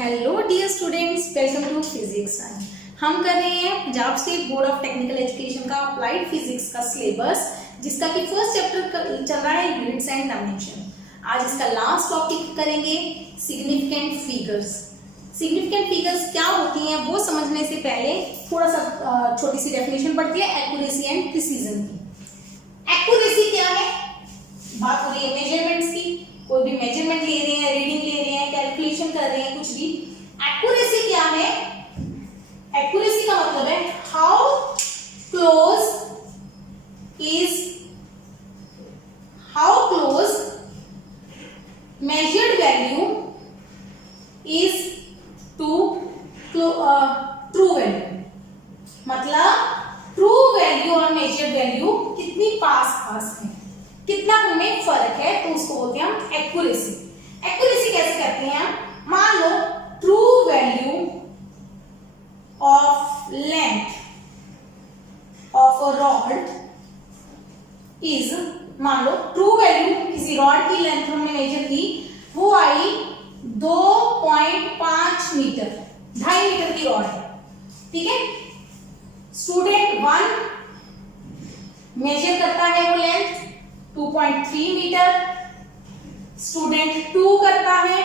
Hello dear students, welcome to physics. हम कर रहे हैं Punjab state board of technical education का अप्लाइड फिजिक्स का सिलेबस, जिसका कि फर्स्ट चैप्टर चल रहा है यूनिट्स एंड डायमेंशन। आज इसका लास्ट टॉपिक करेंगे सिग्निफिकेंट फिगर्स। सिग्निफिकेंट फिगर्स क्या होती हैं वो समझने से पहले थोड़ा सा छोटी सी डेफिनेशन पढ़ती है एक्यूरेसी एंड प्रिसीजन की। एक्यूरेसी क्या है? बात हो रही है मेजरमेंट्स की, कोई भी मेजरमेंट ले रहे हैं, रीडिंग ले रहे हैं, कैलकुलेशन कर रहे हैं, कुछ भी। एक्यूरेसी क्या है? एक्यूरेसी का मतलब है how close measured value is to true value. मतलब ट्रू वैल्यू और मेजर्ड वैल्यू कितनी पास है, कितना उनमें फर्क है, तो उसको बोलते हैं हम एक्यूरेसी। एक्यूरेसी कैसे करते हैं हम? मान लो true value of length of a rod is, मान लो ट्रू वैल्यू किसी रॉड की लेंथ हमने मेजर की, वो आई 2.5 मीटर, 2.5 मीटर की रॉड है, ठीक है। स्टूडेंट 1 मेजर करता है वो लेंथ 2.3 मीटर, स्टूडेंट 2 करता है,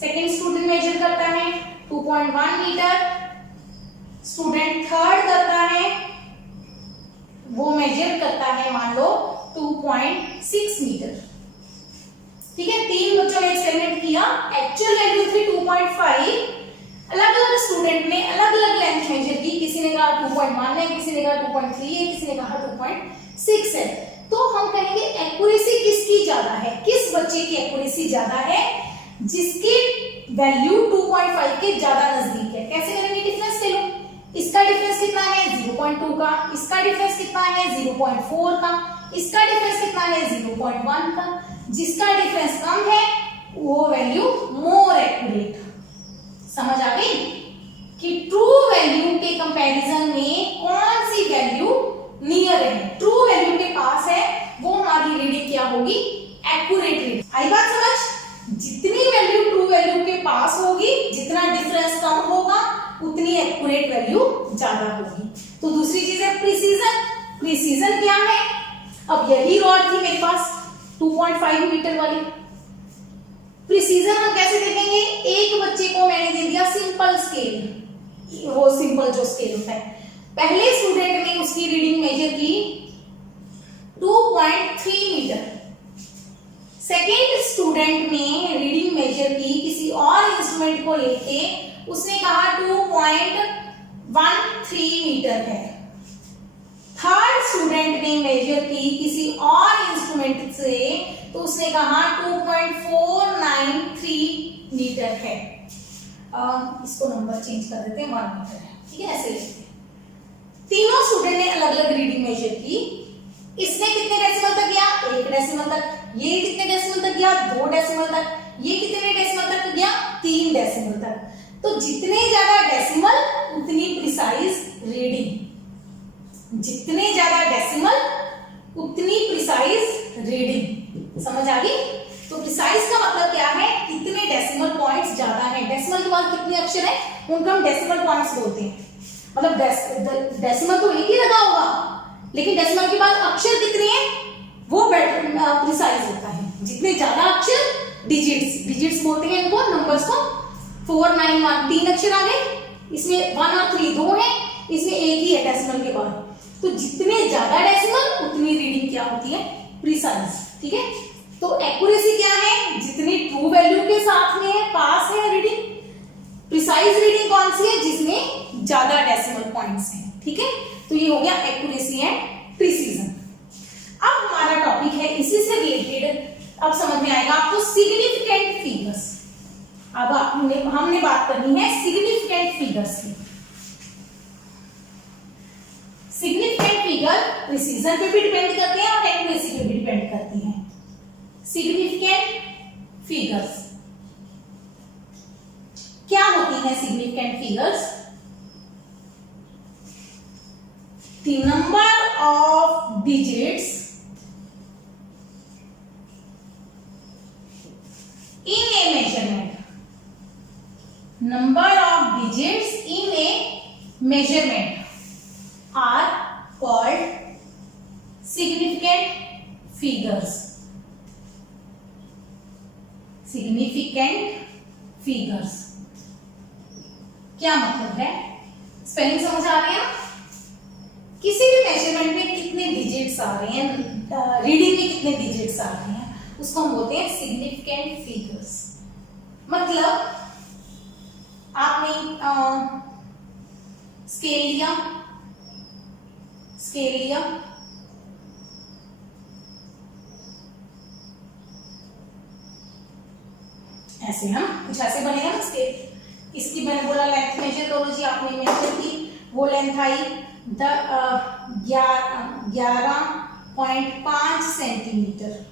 सेकेंड स्टूडेंट मेजर करता है 2.1 मीटर, स्टूडेंट थर्ड करता है, वो मेजर करता है मान लो 2.6 मीटर, ठीक है। 3 बच्चों ने एक्सपेरिमेंट किया, एक्चुअल वैल्यू थी 2.5, अलग अलग स्टूडेंट ने अलग अलग लेंथ मेजर की, किसी ने कहा 2.1 है, किसी ने कहा 2.3 है, किसी ने कहा 2.6 है। तो हम कहेंगे एक्यूरेसी किसकी ज्यादा है, किस बच्चे की एक्यूरेसी ज्यादा है? जिसकी वैल्यू 2.5 के ज्यादा नजदीक है। कैसे करेंगे? डिफरेंस ले लो, इसका डिफरेंस कितना है 0.2 का, इसका डिफरेंस कितना है 0.4 का, इसका डिफरेंस कितना है 0.1 का। जिसका डिफरेंस कम है वो वैल्यू मोर एक्यूरेट। समझ आ गई कि ट्रू वैल्यू के कंपैरिजन में कौन सी वैल्यू नियर है, ट्रू वैल्यू के पास है, वो हमारी रीडिंग क्या होगी? Accurate reading. आई बात समझ? जितनी वैल्यू ट्रू वैल्यू के पास होगी, जितना डिफरेंस कम होगा, उतनी एक्यूरेट वैल्यू ज्यादा होगी। तो दूसरी चीज है प्रिसीजन। प्रिसीजन क्या है? अब यही रॉड थी मेरे पास 2.5 मीटर वाली, प्रिसीजन हम कैसे देखेंगे? एक बच्चे को मैंने दे दिया सिंपल स्केल, वो सिंपल जो स्केल होता है, पहले स्टूडेंट ने उसकी रीडिंग मेजर की 2.3 मीटर, सेकेंड स्टूडेंट ने रीडिंग मेजर की किसी और इंस्ट्रूमेंट को लेके, उसने कहा 2.13 मीटर है, थर्ड स्टूडेंट ने मेजर की किसी और इंस्ट्रूमेंट से, तो उसने कहा 2.493 मीटर है। इसको नंबर चेंज कर देते हैं, 1 मीटर है, ठीक है, ऐसे लिखते हैं। तीनों स्टूडेंट ने अलग अलग रीडिंग मेजर की, इसने कितने डेसिमल तक गया? 1 डेसिमल तक, ये कितने डेसिमल तक गया? 2 डेसिमल तक, ये कितने डेसिमल तक गया? 3 डेसिमल तक। तो जितने ज्यादा डेसिमल उतनी प्रिसाइज रीडिंग, जितने ज्यादा डेसिमल उतनी प्रिसाइज रीडिंग। समझ आ गई? तो प्रिसाइज का मतलब क्या है? कितने डेसिमल पॉइंट्स ज्यादा है। डेसिमल के बाद कितने अक्षर है उनको हम डेसिमल पॉइंट्स बोलते हैं। मतलब डेसिमल तो एक ही लगा होगा, लेकिन डेसिमल के बाद अक्षर कितने हैं वो प्रिसाइज होता है। जितने ज्यादा अक्षर, डिजिट्स बोलते हैं इनको, नंबर्स को। 4 9 1 3 अक्षर आ गए, इसमें 1 और 3 2 है, इसमें एक ही है डेसिमल के बाद। तो जितने ज्यादा डेसिमल उतनी रीडिंग क्या होती है? प्रिसाइज, ठीक है। तो एक्यूरेसी क्या है? जितनी ट्रू वैल्यू के साथ में है, पास है रीडिंग। प्रिसाइज रीडिंग कौन सी है? जिसमें ज्यादा डेसिमल पॉइंट्स हैं, ठीक है। तो ये हो गया एक्यूरेसी एंड प्रिसीजन। अब हमारा टॉपिक है इसी से रिलेटेड, अब समझ में आएगा आपको सिग्निफिकेंट फिगर्स। अब हमने बात करनी है सिग्निफिकेंट फिगर्स की। सिग्निफिकेंट फिगर प्रिसीजन पे भी डिपेंड करते हैं और एक्यूरेसी पे भी डिपेंड करती हैं। सिग्निफिकेंट फिगर्स क्या होती हैं? Significant figures, the number of digits in a measurement number of digits in a measurement are called significant figures. Significant figures क्या मतलब है? स्पेलिंग समझ आ रही है ना? किसी भी मेजरमेंट में कितने डिजिट्स आ रहे हैं, रीडिंग में कितने डिजिट्स आ रहे हैं, उसको हम बोलते हैं सिग्निफिकेंट फिगर्स। मतलब आपने स्केल लिया, ऐसे हम कुछ ऐसे बनेगा ना स्केल। इसकी मैंने बोला लेंथ मेजर करो जी, आपने मेजर की, वो लेंथ आई 11.5 सेंटीमीटर।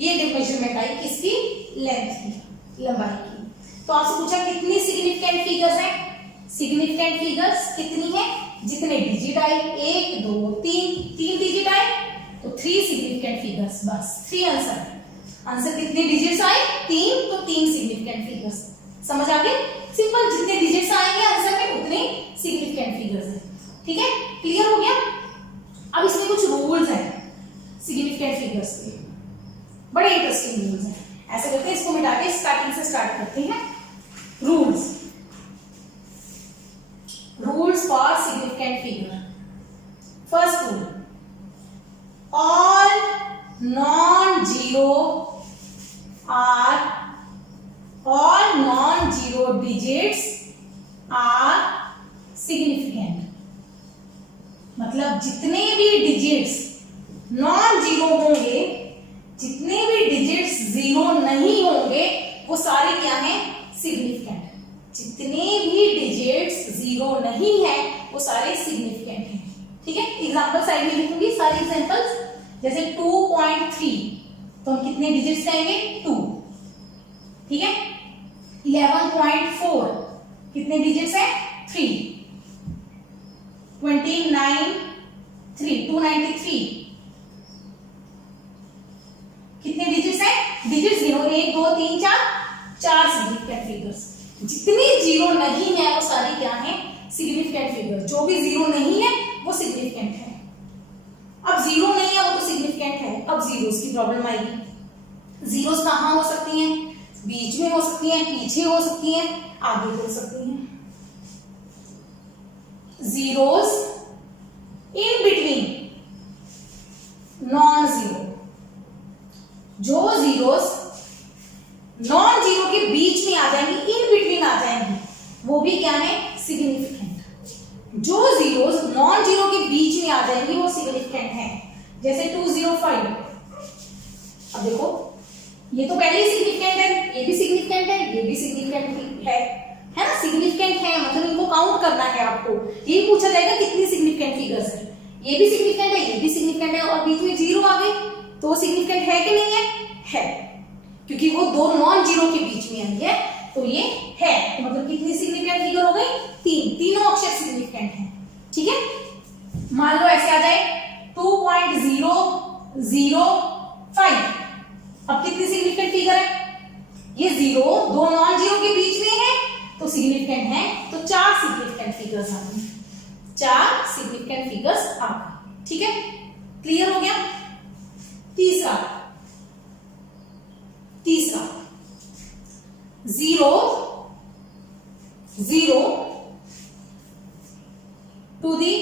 ये मेजरमेंट आई किसकी? लेंथ की, लंबाई की। तो आपसे पूछा कितनी सिग्निफिकेंट फिगर्स हैं? सिग्निफिकेंट फिगर्स कितनी है? जितने डिजिट आए, 1 2 3 डिजिट आए तो 3 सिग्निफिकेंट फिगर्स, बस 3 आंसर। आंसर कितने डिजिट्स आए? 3, तो 3 सिग्निफिकेंट फिगर्स। समझ आ गए? सिंपल, जितने डिजिट्स आएंगे आंसर में उतने सिग्निफिकेंट फिगर्स हैं। ठीक है, क्लियर हो गया? अब इसमें कुछ रूल्स हैं सिग्निफिकेंट फिगर्स के, बड़े इंटरेस्टिंग रूल्स हैं। ऐसे करते हैं, इसको मिटा के स्टार्टिंग से स्टार्ट करते हैं। Rules for significant figure. First rule, all non-zero digits are significant। मतलब जितने भी डिजिट्स नॉन जीरो होंगे, जितने भी डिजिट्स जीरो नहीं होंगे, वो सारे क्या हैं? सिग्निफिकेंट। जितने भी डिजिट्स जीरो नहीं है वो सारे सिग्निफिकेंट हैं। ठीक है, एग्जांपल साइड में लिखूंगी सारी एग्जांपल्स। जैसे 2.3 तो हम कितने डिजिट्स कहेंगे? 2। ठीक है, 11.4 कितने डिजिट्स हैं? 3। 293 कितने डिजिट्स हैं? डिजिट्स गिनो, 1 2 3 4 सिग्निफिकेंट फिगर्स। जितने जीरो नहीं है वो सारी क्या है? Significant figure. जो भी जीरो नहीं है वो सिग्निफिकेंट है। अब जीरो नहीं है वो तो सिग्निफिकेंट है। अब जीरोस की प्रॉब्लम आएगी। जीरोस कहां हो सकती हैं? बीच में हो सकती हैं, पीछे हो सकती हैं, आगे हो सकती हैं। Zeros in between non zero, जो जीरोस नॉन जीरो के बीच में आ जाएंगी, इन बिटवीन आ जाएंगी, वो भी क्या है? सिग्निफिकेंट। जो जीरोस नॉन जीरो के बीच में आ जाएंगी वो सिग्निफिकेंट है। जैसे 205। अब देखो, ये तो पहले ही सिग्निफिकेंट है, ये भी सिग्निफिकेंट है, ये भी सिग्निफिकेंट है ना? सिग्निफिकेंट है मतलब इनको काउंट करना है आपको। ये पूछा जाएगा कितनी सिग्निफिकेंट फिगर्स है। ये भी सिग्निफिकेंट है, ये भी सिग्निफिकेंट है, और बीच में जीरो आ गए तो सिग्निफिकेंट है कि नहीं है? है, क्योंकि वो दो नॉन जीरो के बीच में आई है, तो ये है। तो मतलब कितनी सिग्निफिकेंट फिगर हो गई? 3। तीनों अक्षर सिग्निफिकेंट हैं। ठीक है, मान लो ऐसे आ जाए 2.005। अब कितनी सिग्निफिकेंट फिगर है? ये जीरो दो नॉन जीरो के बीच में है तो सिग्निफिकेंट है, तो 4 सिग्निफिकेंट फिगर्स आ गई। 4 सिग्निफिकेंट फिगर्स आ गई। ठीक है, क्लियर हो गया? तीसरा 0 to the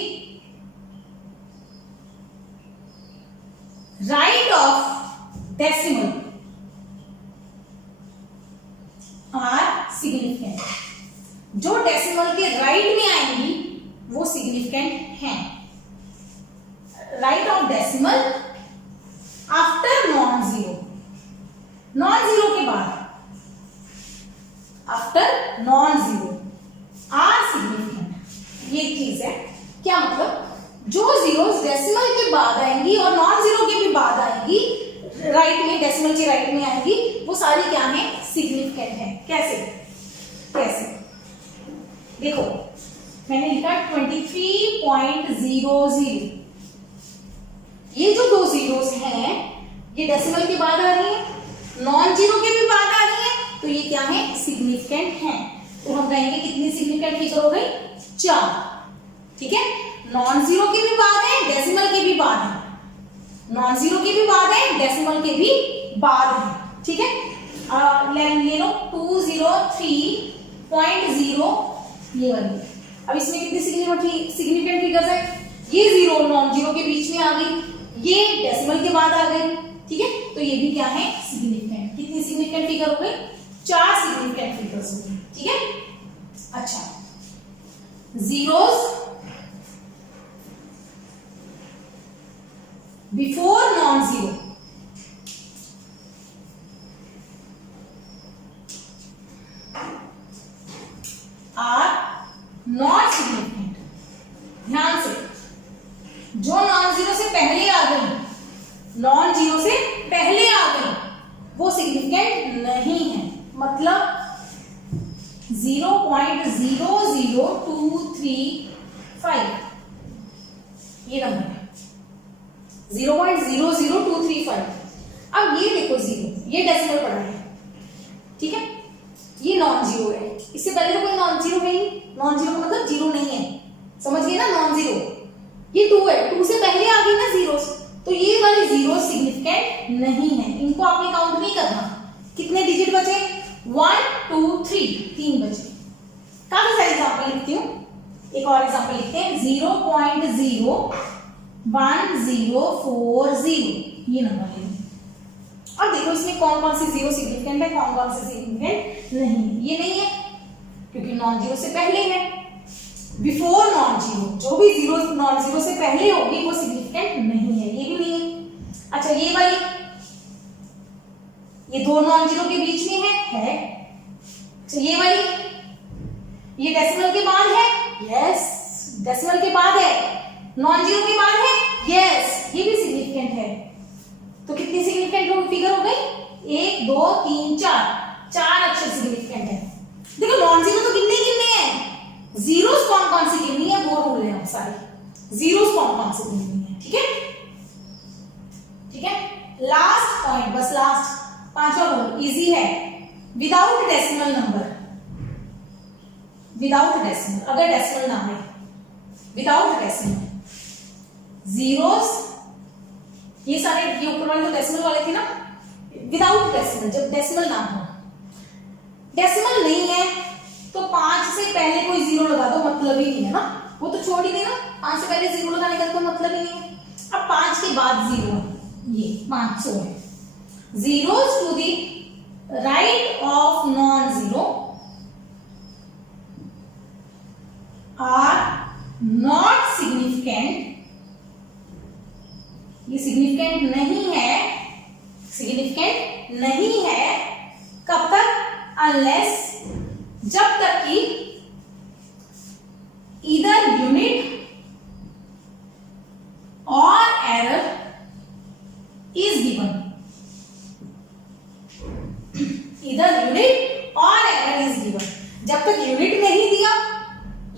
right of decimal are significant। जो डेसिमल के राइट में आएंगी वो सिग्निफिकेंट हैं। Right of decimal after non zero, non zero के बाद, after non zero are significant. ये चीज है। क्या मतलब? जो जीरोस डेसिमल के बाद आएंगी और नॉन जीरो के भी बाद आएंगी, राइट में, डेसिमल के राइट में आएंगी, वो सारी क्या है? सिग्निफिकेंट है। कैसे? देखो, मैंने लिखा 23.00। ये जो दो जीरोस हैं ये डेसिमल के बाद आ रही है, नॉन जीरो के भी बाद आ रही है, तो ये क्या है? सिग्निफिकेंट है। तो हम कहेंगे कितनी सिग्निफिकेंट फिगर हो गई, 4। ठीक है, नॉन जीरो के भी बाद है, डेसिमल के भी बाद है, नॉन जीरो के भी बाद है, डेसिमल के भी बाद है। ठीक है, ले लो 203.0 ये वाली। अब इसमें कितनी सिग्निफिकेंट फिगर्स है, ये जीरो नॉन जीरो के बीच में आ गई, ये डेसिमल के बाद आ गई। ठीक है, तो ये भी क्या है, सिग्निफिकेंट। कितनी सिग्निफिकेंट फिगर हो गई, 4 सिग्निफिकेंट फिगर्स हो गई। ठीक है, अच्छा, zeros before non zero, are not significant. ध्यान से, जो नॉन जीरो से पहले आ गई, नॉन जीरो से पहले आ गई, वो सिग्निफिकेंट नहीं है। मतलब 0.00235 ये नंबर है, 0.00235। अब ये देखो जीरो, ये डेसिमल पड़ा है। ठीक है, ये नॉन जीरो है, इससे पहले तो कोई नॉन जीरो है नहीं, नॉन जीरो का मतलब जीरो नहीं है, समझ गए ना, नॉन जीरो। ये 2 है, 2 से पहले आ गई ना जीरो, तो ये वाली जीरो सिग्निफिकेंट नहीं है, इनको आपने काउंट नहीं करना। कितने डिजिट बचे, 1 2 3, 3 बचे। काफी सारे एग्जांपल लिखती हूँ, एक और एग्जांपल लिखते हैं, 0.01040 ये नंबर है। अब देखो इसमें कौन कौन सी जीरो सिग्निफिकेंट है, कौन कौन सी सिग्निफिकेंट नहीं है। ये नहीं है क्योंकि नॉन जीरो से पहले है। बिफोर नॉन जीरो, जो भी जीरो नॉन जीरो से पहले होगी वो सिग्निफिकेंट नहीं है, ये भी नहीं है। अच्छा, ये वाली, ये 2 नॉन जीरो के बीच में है। अच्छा, ये वाली, ये डेसिमल के बाद है, यस, डेसिमल के बाद है, नॉन जीरो के बाद है, यस, ये भी सिग्निफिकेंट है। तो कितनी सिग्निफिकेंट फिगर हो गई, 1 2 3 4, 4 अक्षर सिग्निफिकेंट है। देखो नॉन जीरो तो कितने गिनने हैं, जीरोस कौन कौन सी गिननी है वो रूल है, सारे जीरोस कौन कौन सी गिननी है। ठीक है, ठीक है, लास्ट पॉइंट, बस लास्ट, 5वां रूल इजी है, without decimal number, without decimal, अगर डेसिमल ना है, विदाउट डेसिमल, जीरोस, ये सारे ये ऊपर वाले तो डेसिमल वाले थे ना, विदाउट डेसिमल, जब डेसिमल ना हो, डेसिमल नहीं है तो 5 से पहले कोई जीरो लगा दो, मतलब ही नहीं है ना, वो तो छोड़ ही देना, 5 से पहले जीरो लगाने का कोई मतलब ही नहीं है। अब 5 के बाद जीरो, ये 500 है। Zeros to the right of non zero are not significant, ये सिग्निफिकेंट नहीं है, सिग्निफिकेंट नहीं है कब तक, अनलेस, जब तक कि ईदर यूनिट और error is given, either unit और एरर इज गिवन। जब तक यूनिट नहीं दिया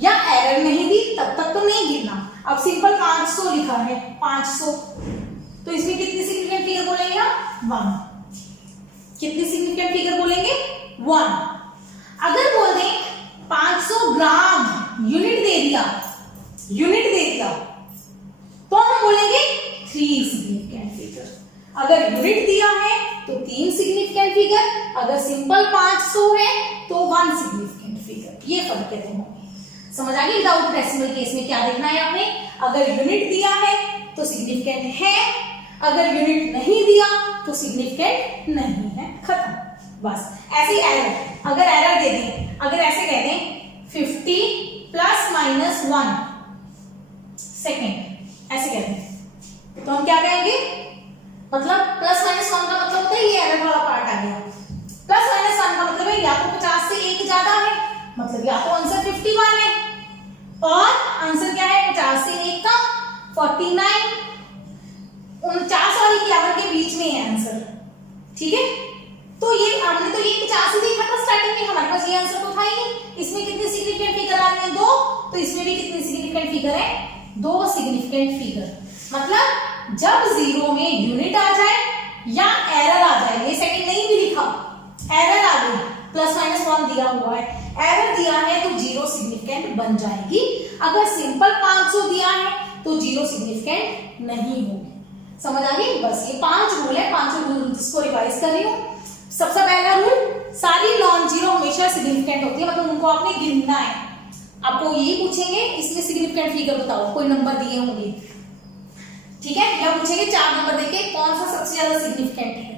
या एरर नहीं दी तब तक तो नहीं गिनना। अब सिंपल 500 लिखा है, 500, तो इसमें कितनी सिग्निफिकेंट फिगर बोलेंगे आप, 1। कितनी सिग्निफिकेंट फिगर बोलेंगे, 1। अगर बोल दें 500 ग्राम, यूनिट दे दिया, यूनिट दे दिया, तो हम बोलेंगे 3 सिग्निफिकेंट फिगर। अगर यूनिट दिया है तो 3 सिग्निफिकेंट फिगर, अगर सिंपल 500 है तो 1 सिग्निफिकेंट फिगर। ये फर्क है दोनों में, समझ आ गई। विदाउट डेसिमल केस में क्या देखना है आपने, अगर यूनिट दिया है तो सिग्निफिकेंट है, अगर यूनिट नहीं दिया तो सिग्निफिकेंट नहीं है, खत्म, बस। ऐसे एरर, अगर एरर दे दें, अगर ऐसे कह दें 50 ± 1 सेकेंड, ऐसे कह दें, तो हम क्या कहेंगे, मतलब +- 1 का मतलब होता है ये एरर वाला पार्ट आ गया। +- 1 का मतलब है या तो 50 से 1 ज्यादा है, मतलब या तो आंसर 51 है, और आंसर क्या है 50 से 1 का 49, 49 और 51 के बीच में है आंसर। ठीक है, तो ये हमने तो ये 50 ही देखा था स्टार्टिंग में, हमारे पास ये आंसर तो था ही नहीं। इसमें कितनी सिग्निफिकेंट फिगर आ रही है, 2, तो इसमें भी कितनी सिग्निफिकेंट फिगर है, 2 सिग्निफिकेंट फिगर। मतलब जब जीरो में यूनिट आ जाए या एरर आ जाए, ये सेकंड नहीं भी लिखा, एरर आ गई, प्लस माइनस 1 दिया हुआ है, एरर दिया है तो जीरो सिग्निफिकेंट बन जाएगी। अगर सिंपल 500 दिया है तो जीरो सिग्निफिकेंट नहीं होगी। समझ आ गई? बस ये 5 रूल है, 5 रूल जिसको रिवाइज कर रही हूँ। सबसे पहला रूल, सारी नॉन जीरो हमेशा सिग्निफिकेंट होती है, मतलब उनको आपने गिनना है। आपको यही पूछेंगे इसमें सिग्निफिकेंट फिगर बताओ, कोई नंबर दिए होंगे, ठीक है, या पूछेंगे 4 नंबर देके कौन सा सबसे ज्यादा सिग्निफिकेंट है,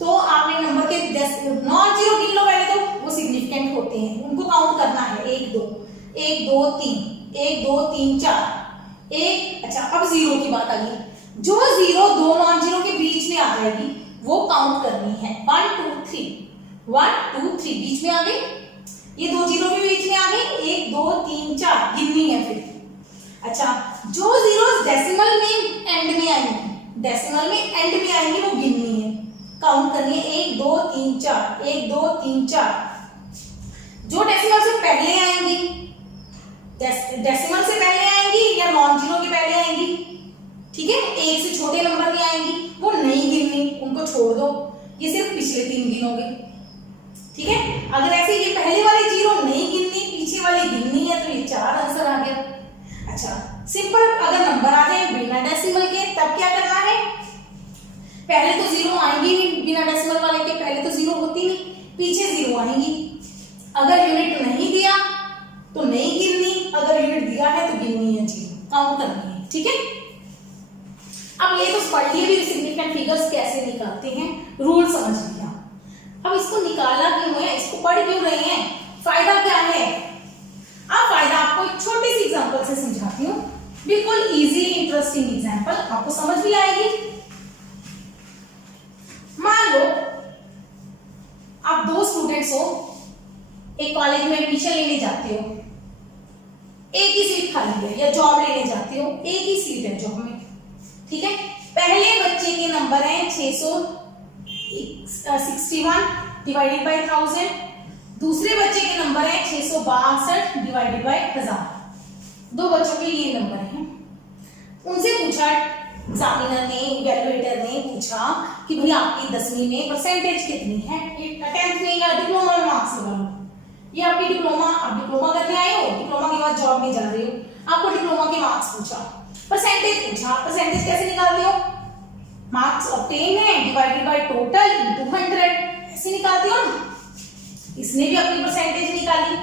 तो आपने नंबर के 10 नॉन जीरो गिन लो पहले, तो वो सिग्निफिकेंट होते हैं, उनको काउंट करना है। 1 2 1 2 3 1 2 3 4 1। अच्छा, अब जीरो की बात आ गई। जो जीरो दो नॉन जीरो के बीच में आ जाएगी वो काउंट करनी है। 1 2 3 1 2 3 बीच में आ गई, ये दो जीरो भी बीच में आ गई, 1 2 3 4 गिननी है फिर। अच्छा, जो जीरो डेसिमल में एंड में आएंगी, डेसिमल में एंड में आएंगी वो गिननी है, काउंट करनी है। 1 2 3 4 1 2 3 4। जो डेसिमल से पहले आएंगी, डेसिमल से पहले आएंगी या नॉन जीरो के पहले आएंगी, ठीक है, एक से छोटे नंबर की आएंगी, वो नहीं गिननी, उनको छोड़ दो, ये सिर्फ पिछले 3 गिनोगे, ठीक है। अगर ऐसे ये पहले वाली जीरो नहीं गिननी, पीछे वाली गिननी है, तो ये 4 आंसर आ गया। अच्छा, सिंपल अगर नंबर आ गए बिना डेसिमल के तब क्या करना है? पहले तो जीरो आएंगी नहीं, बिना डेसिमल वाले के पहले तो जीरो होती नहीं, पीछे जीरो आएंगी। अगर यूनिट नहीं दिया तो नहीं गिननी, अगर यूनिट दिया है तो गिननी है, जीरो काउंट करनी है, ठीक है। अब ये तो पढ़ लिए भी सिग्निफिकेंट फिगर्स कैसे निकालते हैं, रूल समझ लिया। अब इसको निकाला क्यों है, इसको पढ़ क्यों रहे हैं, फायदा क्या है? अब फायदा आपको एक छोटी सी एग्जांपल से समझाती हूँ, बिल्कुल इजी इंटरेस्टिंग एग्जांपल, आपको समझ भी आएगी। मान लो आप 2 स्टूडेंट्स हो, एक कॉलेज में एडमिशन लेने जाते हो, एक ही सीट खाली है, या जॉब लेने जाते हो, एक ही सीट है जॉब में, ठीक है। पहले बच्चे के नंबर है 661 डिवाइडेड बाय 1000, दूसरे बच्चे के नंबर है 662 डिवाइडेड बाय 1000। 2 बच्चों के ये नंबर हैं। उनसे पूछा एग्जामिनर ने, इवैल्यूएटर ने पूछा कि भाई आपकी 10वीं में परसेंटेज कितनी है, 10th में या डिप्लोमा में मार्क्स लगा लो। ये आपकी डिप्लोमा, आप डिप्लोमा करने आए हो, डिप्लोमा के बाद जॉब में जा रहे हो, आपको डिप्लोमा के मार्क्स पूछा, परसेंटेज पूछा, परसेंटेज कैसे निकालते हो? मार्क्स ऑब्टेन है डिवाइडेड बाय टोटल इनटू 100, ऐसे निकालते हो ना। इसने भी अपनी परसेंटेज निकाली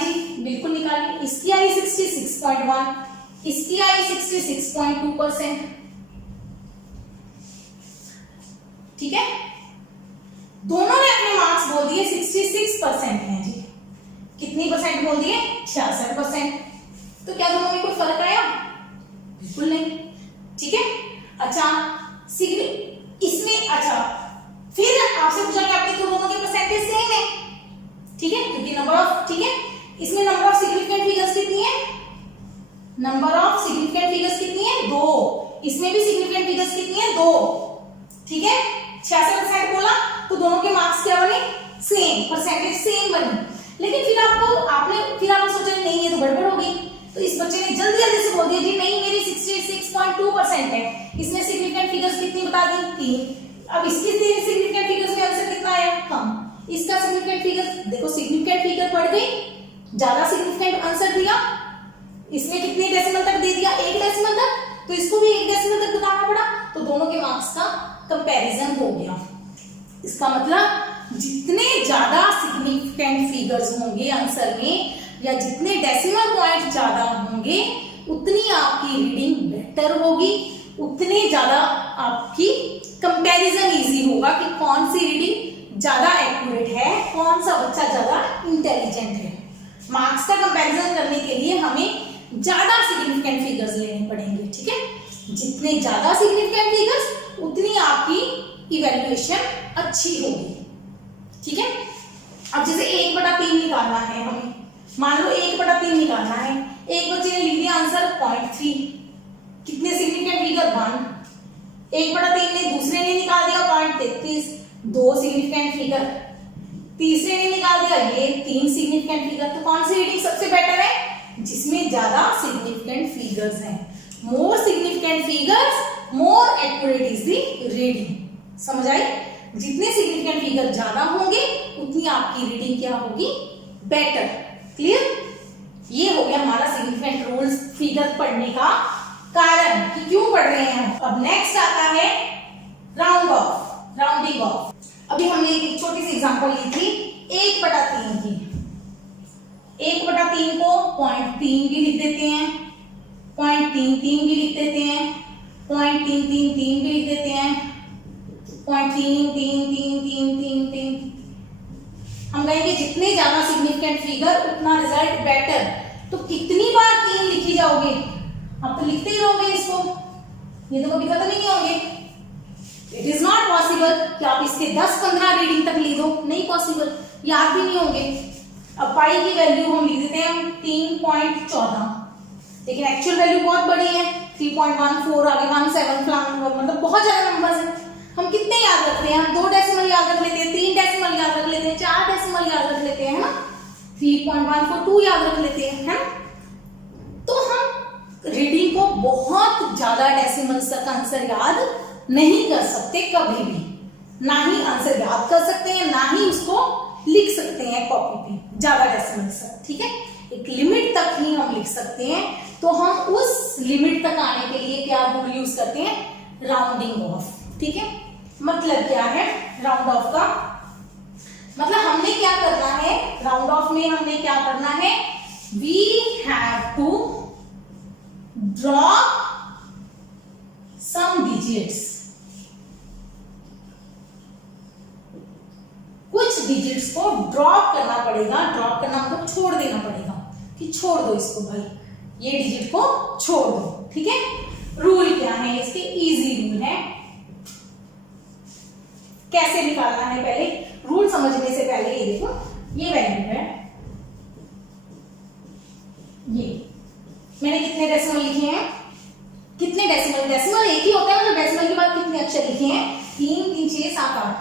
जी, बिल्कुल निकाली। इसकी आई 66.1, इसकी आई 66.2%, ठीक है। दोनों ने अपने मार्क्स बोल दिए 66% हैं जी। कितनी परसेंट बोल दिए? 66%। तो क्या दोनों में कोई फर्क आया? बिल्कुल नहीं, ठीक है। अच्छा, इसमें अच्छा फिर आपसे पूछा कि आपके दोनों के परसेंटेज सेम है, ठीक है, क्योंकि नंबर ऑफ, ठीक है, इसमें नंबर ऑफ सिग्निफिकेंट फिगर्स कितनी है? नंबर ऑफ सिग्निफिकेंट फिगर्स कितनी है? 2। इसमें भी सिग्निफिकेंट फिगर्स कितनी है? 2, ठीक है। 66% बोला तो दोनों के मार्क्स क्या बने? सेम, परसेंटेज सेम बनी। लेकिन फिर आपने सोचा नहीं ये तो गड़बड़ हो गई, तो इस बच्चे ने जल्दी से बोल दिया जी नहीं मेरी 66.2% है। इसने सिग्निफिकेंट फिगर्स कितनी बता दी? 3। अब इसकी सिग्निफिकेंट फिगर्स में आंसर कितना आया? कम। इसका सिग्निफिकेंट फिगर देखो, सिग्निफिकेंट फिगर बढ़ गई, ज्यादा सिग्निफिकेंट आंसर दिया। इसमें कितने डेसिमल तक दे दिया? 1 डेसिमल तक, तो इसको भी 1 डेसिमल तक बताना पड़ा, तो दोनों के मार्क्स का कंपैरिजन हो गया। इसका मतलब जितने ज्यादा सिग्निफिकेंट फिगर्स होंगे आंसर में, या जितने डेसिमल पॉइंट ज्यादा होंगे, उतनी आपकी रीडिंग बेटर होगी, उतने ज्यादा आपकी कंपैरिजन इजी होगा कि कौन सी रीडिंग ज्यादा एक्यूरेट है, कौन सा बच्चा ज्यादा इंटेलिजेंट है। मार्क्स का कंपैरिजन करने के लिए हमें ज्यादा सिग्निफिकेंट फिगर्स लेने पड़ेंगे, ठीक है। जितने ज्यादा सिग्निफिकेंट फिगर्स उतनी आपकी इवैल्यूएशन अच्छी होगी, ठीक है। अब जैसे 1/3 निकालना है हमें, मान लो 1/3 निकालना है, एक बच्चे ने लिख दिया आंसर 0.3, कितने सिग्निफिकेंट फिगर? 1। 1/3 ने दूसरे ने निकाल दिया 0.33, 2 सिग्निफिकेंट फिगर। तीसरे ने निकाल दिया ये 3 सिग्निफिकेंट फिगर। तो कौन सी रीडिंग सबसे बेटर है? जिसमें ज्यादा सिग्निफिकेंट फिगर्स हैं। More significant figures, more accurate is the reading. समझ आई? जितने सिग्निफिकेंट फिगर ज्यादा होंगे उतनी आपकी रीडिंग क्या होगी, बेटर। क्लियर? ये हो गया हमारा सिग्निफिकेंट रूल्स फिगर पढ़ने का कारण कि क्यों पढ़ रहे हैं हम। अब नेक्स्ट आता है राउंड ऑफ, राउंडिंग ऑफ। अभी हमने एक छोटी सी एग्जांपल ली थी 1/3 की। 1/3 को 0.3 भी लिख देते हैं, 0.33 भी लिख देते हैं, 0.333 भी लिख देते हैं, 0.333333। हम कहेंगे जितने ज्यादा सिग्निफिकेंट फिगर उतना रिजल्ट बेटर। तो कितनी बार 3 लिखी जाओगे? आप तो लिखते ही रहोगे इसको, ये तो कभी खत्म ही नहीं होंगे। इट इज नॉट पॉसिबल कि आप इसके 10-15 रीडिंग तक लिख दो, नहीं पॉसिबल, याद भी नहीं होंगे। अब पाई की वैल्यू हम लिख देते हैं 3.14, लेकिन एक्चुअल वैल्यू बहुत बड़ी है, 3.14 आगे 17 मतलब बहुत ज्यादा नंबर्स है। हम कितने याद रखते हैं? हम 2 डेसिमल याद रख लेते हैं, 3 डेसिमल याद रख लेते हैं, 4 डेसिमल याद रख लेते हैं, है ना, 3.142 याद रख लेते हैं, है ना। तो हम रीडिंग को बहुत ज्यादा डेसिमल्स तक आंसर याद नहीं कर सकते कभी भी, ना ही आंसर याद कर सकते हैं, ना ही उसको लिख सकते हैं कॉपी पे ज्यादा डेसिमल्स तक। ठीक है, एक लिमिट तक ही हम लिख सकते हैं। तो हम उस लिमिट तक आने के लिए क्या रूल यूज करते हैं? Rounding off. ठीक है, मतलब क्या है राउंड ऑफ का? मतलब हमने क्या करना है राउंड ऑफ में? हमने क्या करना है? We have to drop some digits, कुछ डिजिट्स को ड्रॉप करना पड़ेगा। ड्रॉप करना मतलब छोड़ देना पड़ेगा, कि छोड़ दो इसको भाई, ये डिजिट को छोड़ दो। ठीक है, रूल क्या है इसके? इजी रूल है। कैसे निकालना है? पहले रूल समझने से पहले ये देखो, ये वैल्यू है, ये मैंने कितने डेसिमल लिखे हैं? कितने डेसिमल? डेसिमल एक ही होता है, मतलब डेसिमल के बाद कितने अक्षर लिखे हैं? 3 3 6 7 8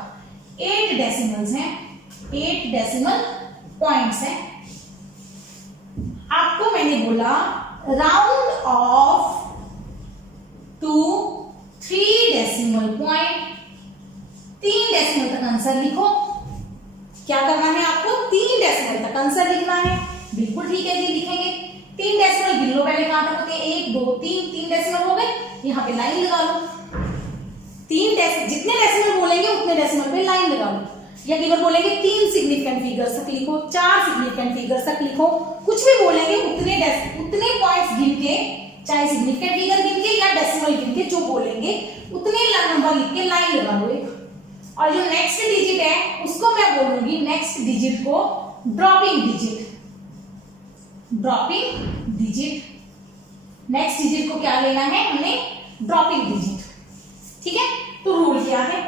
8 डेसिमल्स हैं, 8 डेसिमल पॉइंट्स हैं। आपको मैंने बोला round off to 3 decimal point, 3 decimal तक आंसर लिखो। क्या करना है आपको? 3 डेसिमल तक आंसर लिखना है। बिल्कुल ठीक है जी, लिखेंगे। 3 डेसिमल गिन लो पहले, कहां तक होते हैं? 1 2 3 डेसिमल हो गए, यहाँ पे लाइन लगा लो। 3 डेसिमल, जितने डेसिमल बोलेंगे उतने डेसिमल पे लाइन लगा लो। या केवल बोलेंगे 3 सिग्निफिकेंट फिगर्स तक लिखो, 4 सिग्निफिकेंट फिगर्स तक लिखो, कुछ भी बोलेंगे उतने पॉइंट्स गिन के, चाहे सिग्निफिकेंट फिगर गिन के या डेसिमल गिन के, जो बोलेंगे उतने नंबर लिख के लाइन लगा लो एक। और जो नेक्स्ट डिजिट है उसको मैं बोलूंगी, नेक्स्ट डिजिट को dropping digit. Dropping digit, next digit को क्या लेना है हमने? Dropping digit. ठीक है, तो रूल क्या है?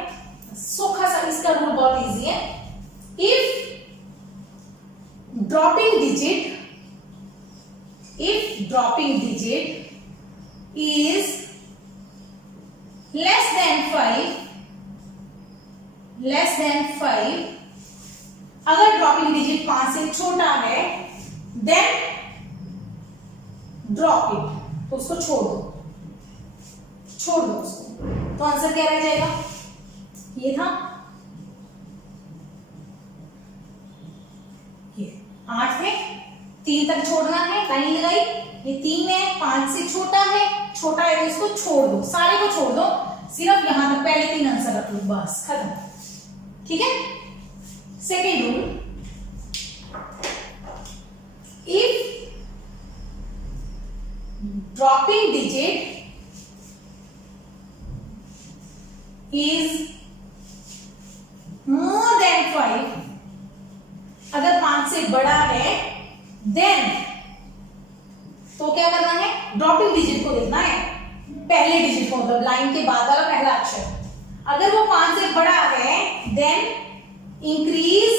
सोखा सा इसका रूल बहुत इजी है। If dropping digit is less than 5, अगर ड्रॉपिंग डिजिट 5 से छोटा है, देन ड्रॉप इट, तो उसको छोड़ दो उसको। तो आंसर क्या रह जाएगा? ये था, ये 8 है, 3 तक छोड़ना है, लाइन लगाई। ये 3 है, 5 से छोटा है तो इसको छोड़ दो, सारे को छोड़ दो, सिर्फ यहां तक पहले 3 आंसर रख लो, बस खत्म। ठीक है, second rule, if dropping digit is more than 5, अगर 5 से बड़ा है, देन तो क्या करना है? ड्रॉपिंग डिजिट को देखना है, पहले डिजिट को, मतलब लाइन के बाद वाला पहला अक्षर। अगर वो 5 से बड़ा है, then increase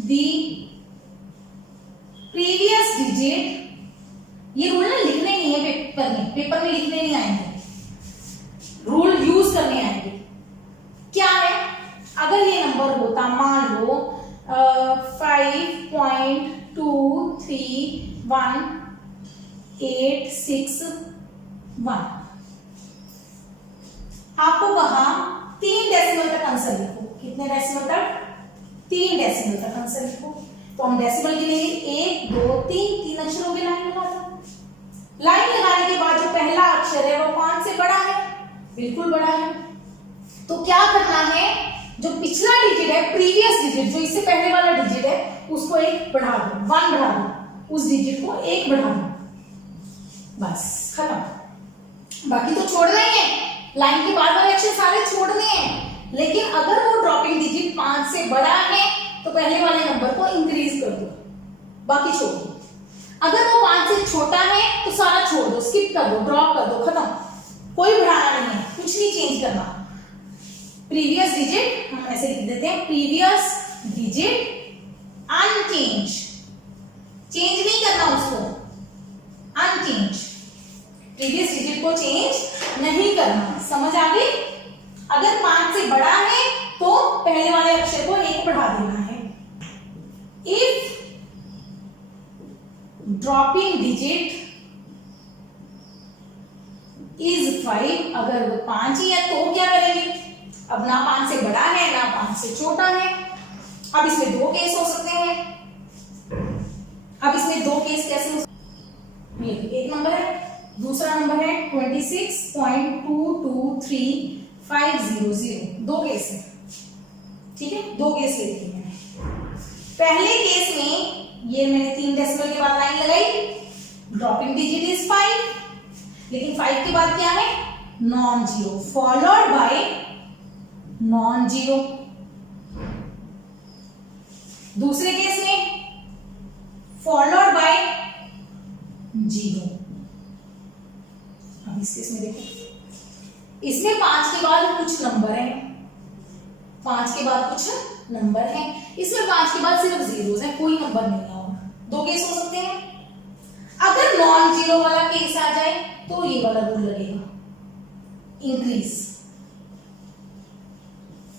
the previous digit. ये रूल ना लिखने नहीं है पेपर में लिखने नहीं आएंगे, रूल यूज करने आएंगे। क्या है? अगर ये नंबर होता, मान लो 5.2318661, आपको कहा 3 डेसिमल तक आंसर लिखो। कितने डेसिमल तक? 3 डेसिमल तक आंसर लिखो। तो हम डेसिमल गिनेंगे 1 2 3 अक्षर हो गए। लाइन लगा दो। लाइन लगाने के बाद जो पहला अक्षर है वो 5 से बड़ा है, बिल्कुल बड़ा है। तो क्या करना है, जो पिछला डिजिट है, प्रीवियस डिजिट, जो इससे पहले वाला डिजिट है, उसको 1 बढ़ा दो, 1 बढ़ा दो, उस डिजिट को 1 बढ़ा दो, बस खत्म। बाकी तो छोड़ना ही है, लाइन के बाद वाले अक्षर सारे छोड़ने हैं। लेकिन अगर वो ड्रॉपिंग डिजिट 5 से बड़ा है तो पहले वाले नंबर को इंक्रीज कर दो, बाकी छोड़ दो। अगर वो 5 से छोटा है तो सारा छोड़ दो, स्किप कर दो, ड्रॉप कर दो, खत्म। कोई बढ़ाना नहीं है, कुछ नहीं चेंज करना। प्रीवियस डिजिट हम ऐसे लिख देते हैं, प्रीवियस डिजिट अनचेंज, चेंज नहीं करना उसको, अनचेंज, प्रीवियस डिजिट को चेंज नहीं करना। समझ आ गई? अगर 5 से बड़ा है तो पहले वाले अक्षर को 1 बढ़ा देना है। इफ ड्रॉपिंग डिजिट इज 5, अगर वो 5 ही है तो क्या करेंगे? अब ना 5 से बड़ा है ना 5 से छोटा है। अब इसमें 2 केस हो सकते हैं। अब इसमें 2 केस कैसे हो सकते हैं? ये एक नंबर है, दूसरा नंबर है 26.223500, 2 केस है। ठीक है, 2 केस लेती है। पहले केस में ये मैंने 3 डेसिमल के बाद लाइन लगाई, ड्रॉपिंग डिजिट इज 5, लेकिन 5 के बाद क्या है? Non zero, followed by non zero. दूसरे केस में फॉलोड बाय जीरो। अब इस केस में देखो, इसमें 5 के बाद कुछ नंबर है, 5 के बाद कुछ नंबर है, इसमें 5 के बाद सिर्फ जीरोस है, कोई नंबर नहीं है। और 2 केस हो सकते हैं। अगर नॉन जीरो वाला केस आ जाए तो ये वाला रूल लगेगा, इंक्रीज,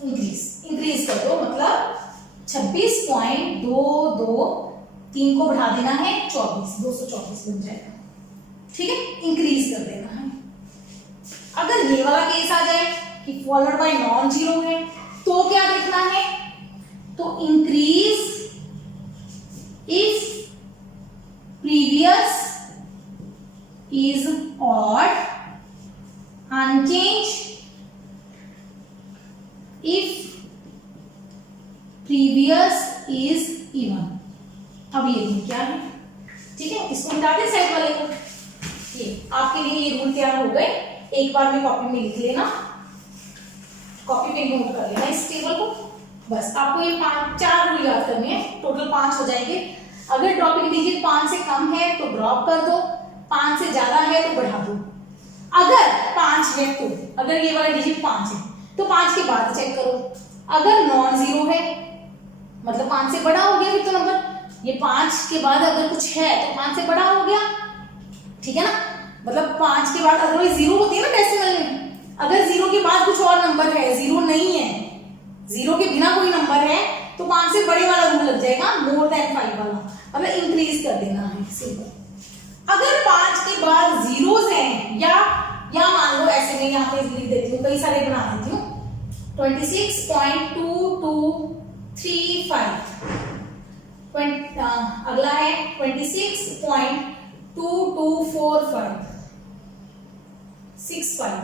इंक्रीज कर दो, मतलब 26.223 को बढ़ा देना है 224 बन जाएगा। ठीक है, इंक्रीज कर देना है। अगर ये वाला केस आ जाए कि फॉलोड बाय नॉन जीरो है तो क्या देखना है? तो increase if previous is odd, unchanged if previous is even. अब ये रूल क्या है? ठीक है, इसको मिटा दे साइड वाले को। ये आपके लिए ये रूल तैयार हो गए, एक बार में कॉपी में लिख लेना, कॉपी पे नोट कर लेना इस टेबल को। बस आपको ये 4 रूल याद करने हैं, टोटल 5 हो जाएंगे। अगर ड्रॉपिंग डिजिट 5 से कम है तो ड्रॉप कर दो, 5 से ज्यादा है तो बढ़ा दो। अगर 5 है तो, अगर ये वाला डिजिट 5 है तो 5 के बाद चेक करो। अगर नॉन जीरो है मतलब 5 से बड़ा हो गया फिर तो नंबर, ये 5 के बाद अगर कुछ है तो 5 से बड़ा हो गया, ठीक है ना? मतलब 5 के बाद अदरवाइज जीरो होती है ना डेसिमल में, अगर जीरो के बाद कुछ और नंबर है, जीरो नहीं है, जीरो के बिना कोई नंबर है तो 5 से बड़े वाला रूल लग जाएगा, मोर देन 5 वाला, मतलब इंक्रीज कर देना है, सिंपल। अगर 5 के बाद जीरोस हैं या मान लो ऐसे में यहाँ पे लिख देती हूँ, कई सारे बना देती हूँ, 26.2235, अगला है 26.224565,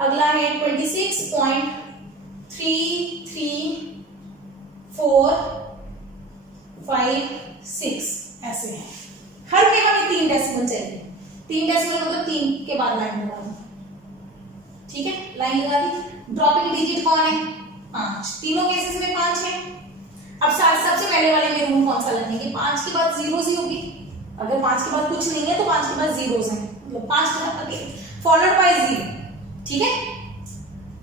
अगला है 26.334556, ऐसे है। हर के हमें 3 डेसिमल चाहिए, 3 डेसिमल मतलब 3 के बाद लाइन लगा दी। ठीक है, लाइन लगा दी। ड्रॉपिंग डिजिट कौन है? 5, तीनों केसेस में 5 है। अब सबसे पहले वाले में रूल कौन सा लगेंगे? 5 के बाद जीरोस ही होगी। अगर 5 के बाद कुछ नहीं है तो 5 के बाद जीरोस है, मतलब 5 के बाद फॉलोड बाय 0। ठीक है,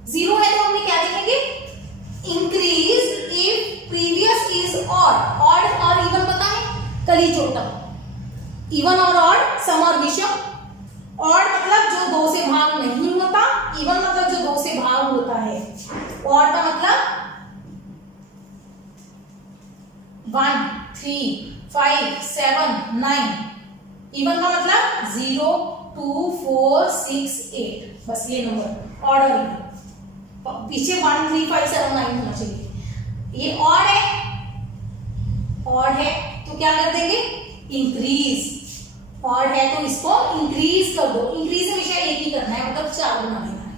0 है तो हमने क्या लिखेंगे? Increase if previous is odd. Odd और इवन पता है? कली चोटा। इवन और ऑड, सम और विषम। ऑड मतलब जो 2 से भाग नहीं होता, इवन मतलब जो 2 से भाग होता है। ऑड का मतलब 1 3 5 7 9, इवन का मतलब 0 2 4 6 8, बस ये नंबर ऑर्डर। पीछे 13579 होना चाहिए। ये ऑड है तो क्या कर देंगे, इंक्रीज। ऑड है तो इसको इंक्रीज कर दो। इंक्रीज हमेशा एक ही करना है, मतलब 4 बना देना है।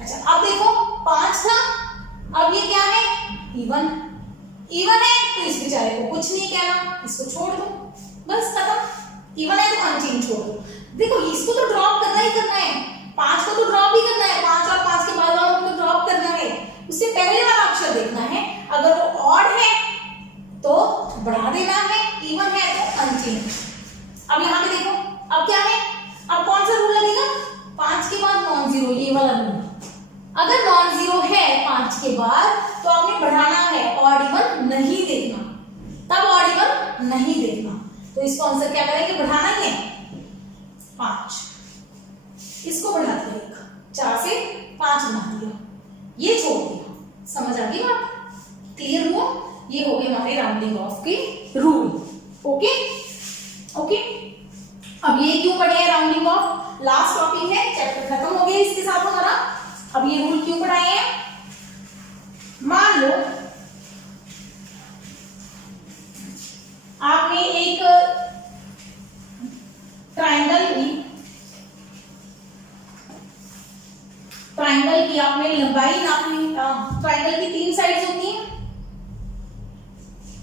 अच्छा अब देखो 5 था, अब ये क्या है, इवन है तो इस बेचारे को कुछ नहीं कहना, इसको छोड़ दो, बस खत्म। इवन है तो अनचेंज छोड़ दो। देखो इसको तो ड्रॉप करना ही करना है, 5 को तो ड्रॉप ही करना है, 5 और 5 के बाद वालों को ड्रॉप करना है। उससे पहले वाला अक्षर देखना है, अगर वो ऑड है तो बढ़ा देना है, इवन है तो अनचेंज। अब यहाँ पे देखो अब क्या है, अब कौन सा रूल लगेगा, 5 के बाद नॉन जीरो, ये वाला रूल। अगर नॉन जीरो है 5 के बाद तो आपने बढ़ाना है, ऑड इवन नहीं देखना, तब ऑड इवन नहीं देखना। तो इसको आंसर क्या करेंगे, बढ़ाना ही है 5, इसको बढ़ा दिया 4 से 5 बना दिया, ये छोड़ दिया। समझ आ गई बात, क्लियर हुआ? ये हो गए हमारे राउंडिंग ऑफ के रूल। ओके ओके, अब ये क्यों पढ़े हैं राउंडिंग ऑफ, लास्ट टॉपिक है, चैप्टर खत्म हो गया इसके साथ हमारा। अब ये रूल क्यों पढ़ाए हैं, मान लो आपने एक ट्रायंगल की आपने लंबाई नापनी। ट्रायंगल की 3 साइड्स होती हैं,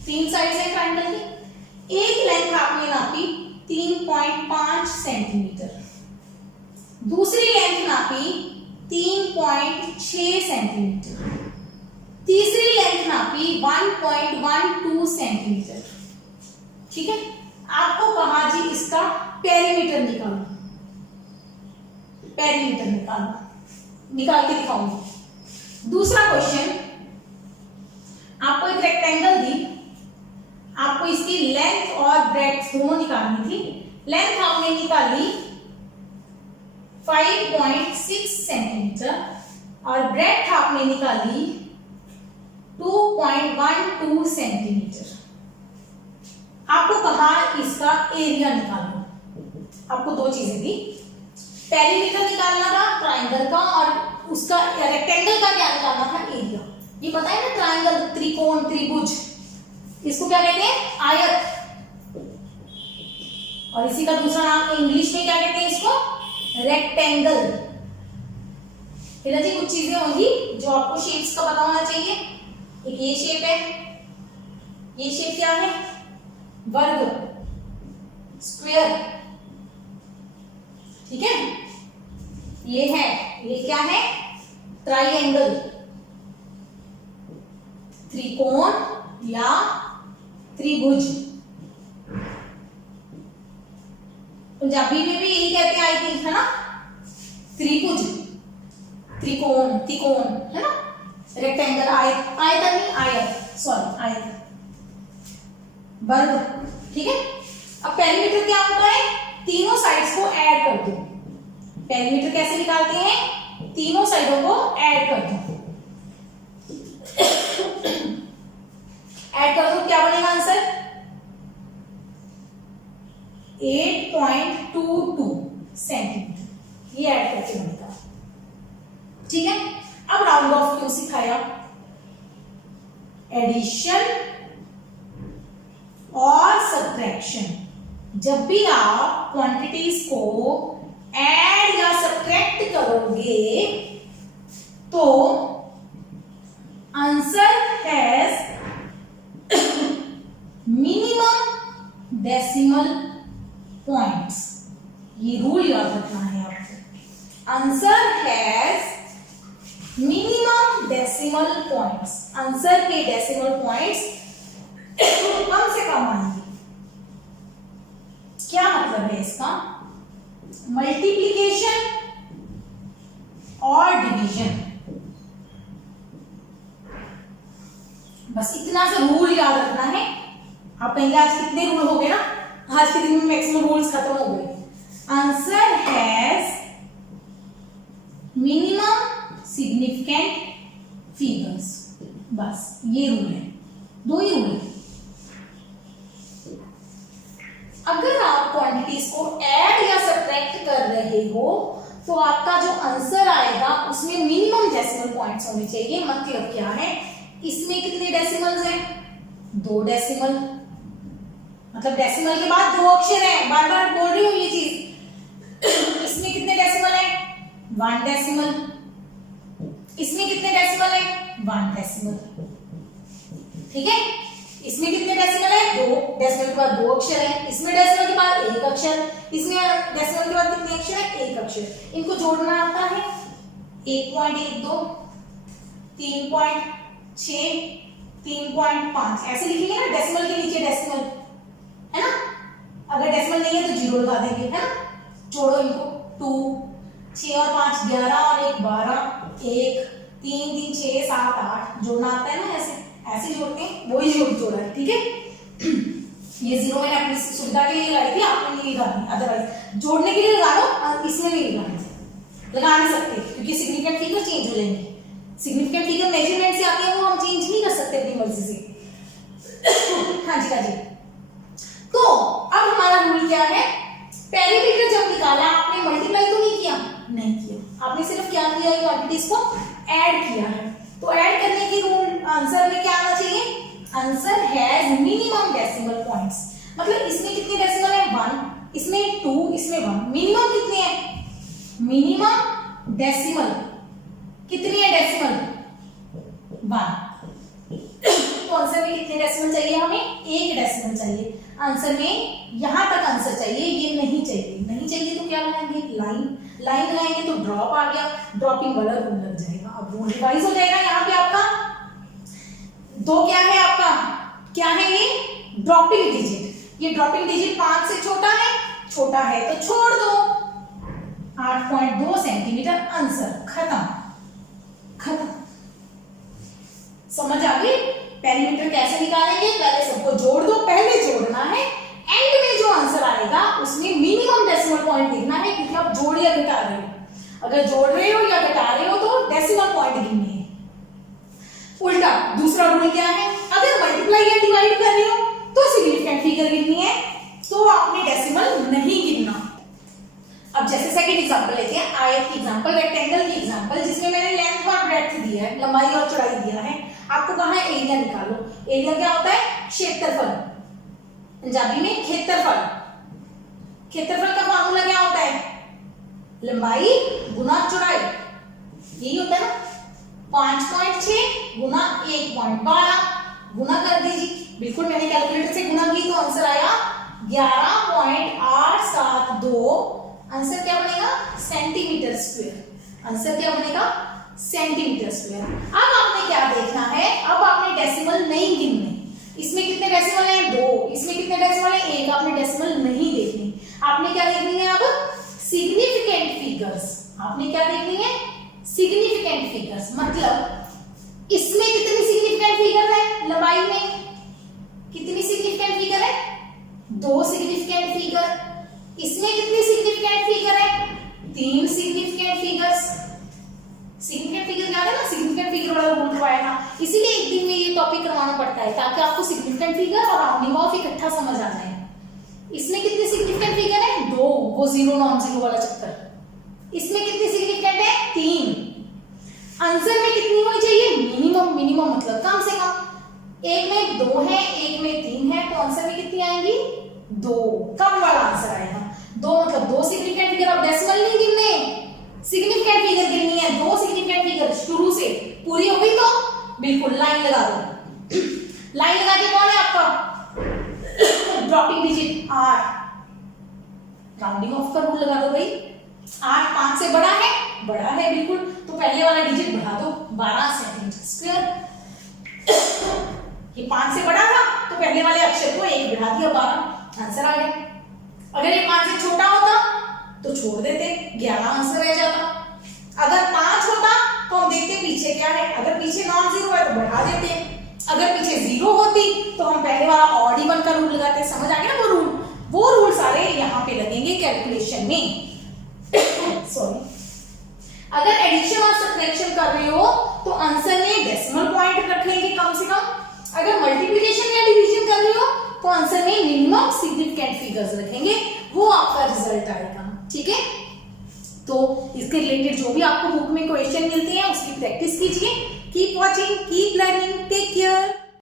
3 साइड्स है ट्रायंगल की। एक लेंथ आपने नापी 3.5 सेंटीमीटर, दूसरी लेंथ नापी 3.6 सेंटीमीटर, तीसरी लेंथ नापी 1.12 सेंटीमीटर। ठीक है, आपको कहा जी इसका पेरीमीटर निकालो, पेरीमीटर निकाल के दिखाऊंगी। दूसरा क्वेश्चन, आपको एक रेक्टेंगल दी, आपको इसकी लेंथ और ब्रेड्थ दोनों निकालनी थी। लेंथ आपने निकाली 5.6 सेंटीमीटर और ब्रेड्थ आपने निकाली 2.12 सेंटीमीटर। आपको कहा इसका एरिया निकालो। आपको 2 चीजें दी, पेरीमीटर निकालना था ट्रायंगल का और उसका रेक्टेंगल का क्या निकालना था, एरिया। ये पता है ना, ट्रायंगल, त्रिकोण, त्रिभुज, इसको क्या कहते हैं, आयत। और इसी का दूसरा नाम इंग्लिश में क्या कहते हैं, इसको रेक्टेंगल। फिर जी कुछ चीजें होंगी जो आपको शेप्स का पता होना चाहिए। एक ये शेप है, ये शेप क्या है, वर्ग, स्क्वायर। ठीक है, ये है, ये क्या है, ट्राइएंगल, त्रिकोण या त्रिभुज। पंजाबी में भी यही कहते हैं, आई थिंक, है ना, त्रिभुज, त्रिकोण, त्रिकोण, है ना, रेक्टेंगल, आयत, आयत नहीं, आयत, सॉरी, आयत, वर्ग। ठीक है, अब पेरीमीटर क्या होता है, तीनों साइड्स को ऐड कर दो। पेरीमीटर कैसे निकालते हैं, तीनों साइडों को ऐड कर दो। ऐड कर दो, क्या बनेगा आंसर, 8.22 सेंटीमीटर, ये ऐड करके बनेगा। ठीक है, अब राउंड ऑफ क्यों सिखाया, एडिशन और सब्ट्रैक्शन। जब भी आप क्वांटिटीज को ऐड या सब्ट्रैक्ट करोगे तो answer has minimum decimal points. ये रूल याद रखना है आपको, answer has minimum decimal points. Answer के डेसिमल पॉइंट्स कम से कम आएंगे। क्या मतलब है इसका, मल्टीप्लिकेशन और डिवीजन। बस इतना सा रूल याद रखना है। आप कहेंगे आज कितने रूल हो गए ना, आज के दिन में मैक्सिमम रूल्स खत्म हो गए। Answer has minimum significant figures, बस ये रूल है, 2 ही रूल है। अगर आप क्वांटिटीज को ऐड या सब्ट्रैक्ट कर रहे हो तो आपका जो आंसर आएगा उसमें मिनिमम डेसिमल पॉइंट्स होने चाहिए। मतलब क्या है, इसमें कितने डेसिमल्स हैं? 2 डेसिमल। मतलब डेसिमल के बाद 2 अक्षर है, बार बार बोल रही हूँ ये चीज। इसमें कितने डेसिमल है? 1 डेसिमल। इसमें कितने डेसिमल है? 1 डेसिमल। ठीक है, इसमें कितने डेसिमल है? 2। डेसिमल के बाद 2 अक्षर है, इसमें डेसिमल के बाद 1 अक्षर, इसमें डेसिमल के बाद कितने अक्षर है? 1 अक्षर। इनको जोड़ना आता है 1.12, 3.6, 3.5 ऐसे लिखेंगे ना, डेसिमल के नीचे डेसिमल, है ना। अगर डेसिमल नहीं है तो 0 लगा देंगे, है ना। जोड़ो इनको, 2, 6 और 5 11 और 1 12, 1 3 3 6 7 8 जोड़ना आता है ना, ऐसे ऐसे जोड़ते हैं, वही जोड़ा है। ठीक है, ये 0 मैंने अपनी सुविधा के लिए लगाई थी, आपने नहीं लगानी, अदरवाइज जोड़ने के लिए लगा लो, इसमें नहीं लगा नहीं सकते क्योंकि सिग्निफिकेंट फिगर चेंज हो जाएंगे। सिग्निफिकेंट फिगर मेजरमेंट से आते हैं, वो हम चेंज नहीं कर सकते अपनी मर्जी से। हाँ जी। तो अब हमारा रूल क्या है? पेरीमीटर जब निकाला आपने, मल्टीप्लाई तो नहीं किया, नहीं किया, आपने सिर्फ क्या किया है, क्वांटिटीज को ऐड किया है। तो ऐड करने की रूल आंसर में क्या आना चाहिए? Answer has minimum decimal points. मतलब इसमें कितने डेसिमल है? 1, इसमें 2, इसमें 1। मिनिमम कितने हैं? मिनिमम डेसिमल कितनी है? डेसिमल 1। तो आंसर में कितने डेसिमल चाहिए हमें? 1 डेसिमल चाहिए आंसर में। यहां तक आंसर चाहिए, ये नहीं चाहिए। नहीं चाहिए तो क्या लगाएंगे? लाइन लगाएंगे तो ड्रॉप आ गया, ड्रॉपिंग वाला रूल लग जाएगा। अब वो रिवाइज हो जाएगा। यहाँ पे आपका 2 क्या है? आपका क्या है? ये ड्रॉपिंग डिजिट। ये ड्रॉपिंग डिजिट 5 से छोटा है तो छोड़ दो। 8.2 सेंटीमीटर आंसर खत्म। समझ आ गई? पेरीमीटर कैसे निकालेंगे? पहले सबको जोड़ दो, पहले जोड़ना है, एंड में जो आंसर आएगा उसमें मिनिमम डेसिमल पॉइंट लिखना है, क्योंकि आप जोड़ या घटा रहे हो। अगर जोड़ रहे हो या घटा रहे हो तो डेसिमल पॉइंट गिनने हैं। उल्टा दूसरा रूल क्या है? अगर मल्टीप्लाई या डिवाइड कर रहे हो तो सिग्निफिकेंट फिगर गिननी है, तो आपने डेसिमल नहीं गिनना। अब जैसे सेकंड एग्जांपल लेते हैं, आयत की एग्जांपल, रेक्टेंगल की एग्जांपल, जिसमें मैंने लेंथ और ब्रेड्थ दिया है, लंबाई और चौड़ाई दिया है। आपको कहा है एरिया निकालो। एरिया क्या होता है? क्षेत्रफल, पंजाबी में क्षेत्रफल। क्षेत्रफल का फार्मूला क्या होता है? लंबाई गुना चौड़ाई, यही होता है ना। 5.6 गुना 1.12 गुना कर दीजिए। बिल्कुल मैंने कैलकुलेटर से गुना की तो आंसर आया 11.872। आंसर क्या बनेगा? Centimetre square. आंसर क्या बनेगा? Centimetre square. अब आपने क्या देखना है? अब आपने डेसिमल नहीं गिनने। इसमें कितने डेसिमल हैं? 2। इसमें कितने डेसिमल हैं? 1। आपने डेसिमल नहीं देखनी। आपने क्या देखनी है? अब सिग्निफिकेंट फिगर्स। आपने क्या देखनी है? Significant figures. मतलब इसमें कितनी सिग्निफिकेंट फिगर है? लंबाई में कितनी सिग्निफिकेंट फिगर है? 2 सिग्निफिकेंट फिगर। इसमें कितनी सिग्निफिकेंट फिगर है? 3 सिग्निफिकेंट फिगर्स। सिग्निफिकेंट फिगर याद है ना? सिग्निफिकेंट फिगर वाला रूल करवाया था, इसीलिए एक दिन में ये टॉपिक करवाना पड़ता है, ताकि आपको सिग्निफिकेंट फिगर और राउंडिंग ऑफ इकट्ठा समझ आ जाए। इसमें कितनी सिग्निफिकेंट फिगर है? 2, वो जीरो नॉन जीरो वाला चक्कर। इसमें कितनी सिग्निफिकेंट है? 3। आंसर में कितनी होनी चाहिए? मिनिमम मतलब कम से कम। एक में 2 है, एक में 3 है, तो आंसर में कितनी आएंगी? 2। कम वाला आंसर आएगा। 2 मतलब 2 सिग्निफिकेंट फिगर। अब डेसिमल नहीं गिनने, सिग्निफिकेंट फिगर गिननी है। 2 सिग्निफिकेंट फिगर शुरू से पूरी हो गई तो बिल्कुल लाइन लगा दो। लाइन लगा के कौन है आपका? Dropping digit 8। राउंडिंग ऑफ का रूल लगा दो भाई। 8 5 से बड़ा है बिल्कुल, तो पहले वाला डिजिट बढ़ा दो 12 सेंटीमीटर स्क्वायर। ये 5 से बड़ा था तो पहले वाले अक्षर को 1 बढ़ा दिया, 12 आंसर आ गया। अगर ये 5 से छोटा होता तो छोड़ देते, 11 आंसर रह जाता। अगर 5 होता तो हम देखते पीछे क्या है। अगर पीछे नॉन जीरो है तो बढ़ा देते, अगर पीछे 0 होती तो हम पहले वाला ऑड इवन का रूल लगाते। समझ आ गया ना? वो रूल सारे यहाँ पे लगेंगे कैलकुलेशन में। सॉरी, अगर एडिशन और सब्ट्रैक्शन कर रहे हो तो आंसर में डेसिमल पॉइंट रखेंगे कम से कम। अगर मल्टीप्लिकेशन या डिवीजन कर रहे हो तो आंसर में मिनिमम सिग्निफिकेंट फिगर्स रखेंगे, वो आपका रिजल्ट आएगा। ठीक है, तो इसके रिलेटेड जो भी आपको बुक में क्वेश्चन मिलते हैं उसकी प्रैक्टिस कीजिए। Keep watching, keep learning.